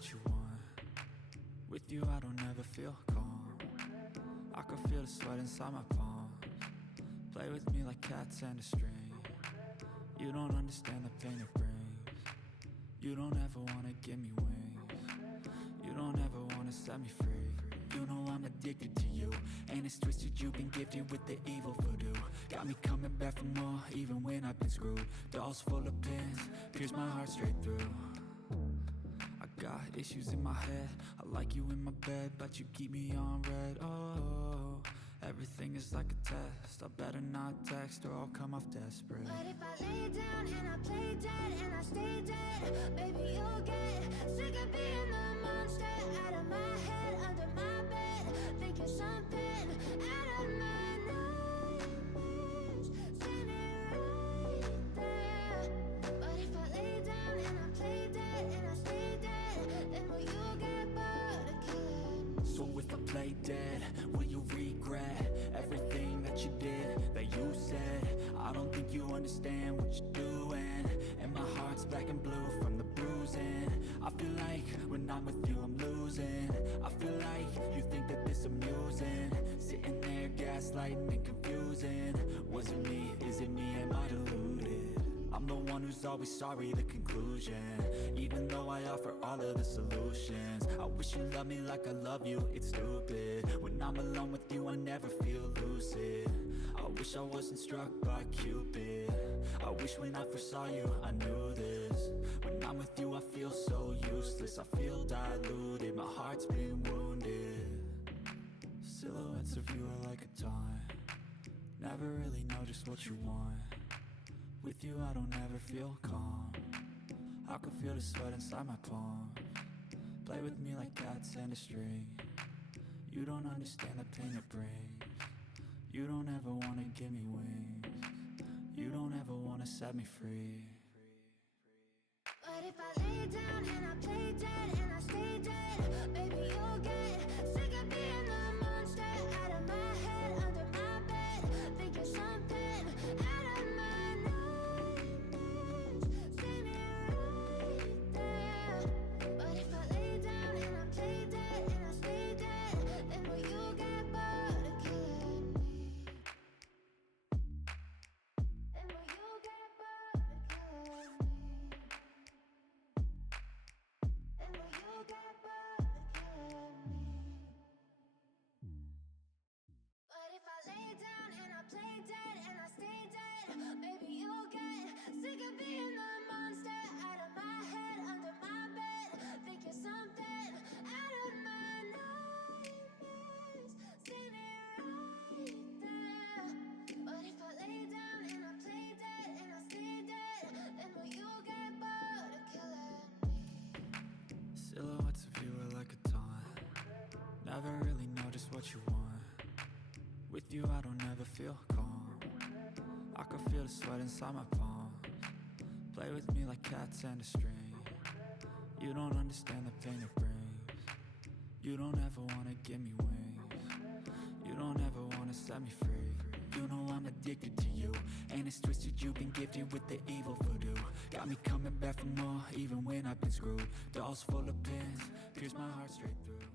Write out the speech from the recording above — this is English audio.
what you want. With you I don't ever feel calm. I can feel the sweat inside my palms. Play with me like cats and a string. You don't understand the pain it brings. You don't ever wanna give me wings. You don't ever wanna set me free. You know I'm addicted to you, and it's twisted, you've been gifted with the evil voodoo. Got me coming back for more, even when I've been screwed. Dolls full of pins, pierce my heart straight through. I got issues in my head, I like you in my bed, but you keep me on red. Oh, everything is like a test, I better not text or I'll come off desperate. But if I lay down and I play dead and I stay dead, baby you'll get sick of being the monster out of my head, under my bed, thinking something out of my nightmares, standing right there. But if I lay down and I play dead and I stay dead, then will you get bored of killing me? So if I play dead, will you regret everything that you did, that you said? I don't think you understand what you're doing, and my heart's black and blue from the bruising. I feel like when I'm with you I'm losing. I feel like you think that this amusing, sitting there gaslighting and confusing. Was it me? Is it me? Am I deluded? I'm the one who's always sorry, the conclusion, even though I offer all of the solutions. I wish you loved me like I love you, it's stupid. When I'm alone with you I never feel lucid. I wish I wasn't struck by Cupid. I wish when I first saw you I knew this. When I'm with you I feel so useless, I feel diluted, my heart's been wounded. Silhouettes of you are like a taunt, never really know just what you want. With you I don't ever feel calm. I can feel the sweat inside my palms. Play with me like cats and a string. You don't understand the pain it brings. You don't ever wanna give me wings. You don't ever wanna set me free. But if I lay down and I play dead and I stay dead, baby you'll get sick of being the monster out of my head, under my bed, thinking something out of my nightmares, standing right there. But if I lay down and I play dead and I stay dead, then will you get bored of killing me? Then will you get bored of killing me? And will you get bored of killing me? But if I lay down and I play dead and I stay dead, baby you'll get sick of being the monster out of my head, under my bed, thinking something out of my nightmares, standing right there. But if I lay down and I play dead and I stay dead, then will you get bored of killing me? Silhouettes of you are like a taunt, never really know just what you want. With you I don't ever feel calm. I can feel the sweat inside my palms. Play with me like cats and a string. You don't understand the pain it brings. You don't ever wanna give me wings. You don't ever wanna set me free. You know I'm addicted to you, and it's twisted, you've been gifted with the evil voodoo. Got me coming back for more, even when I've been screwed. Dolls full of pins, pierce my heart straight through.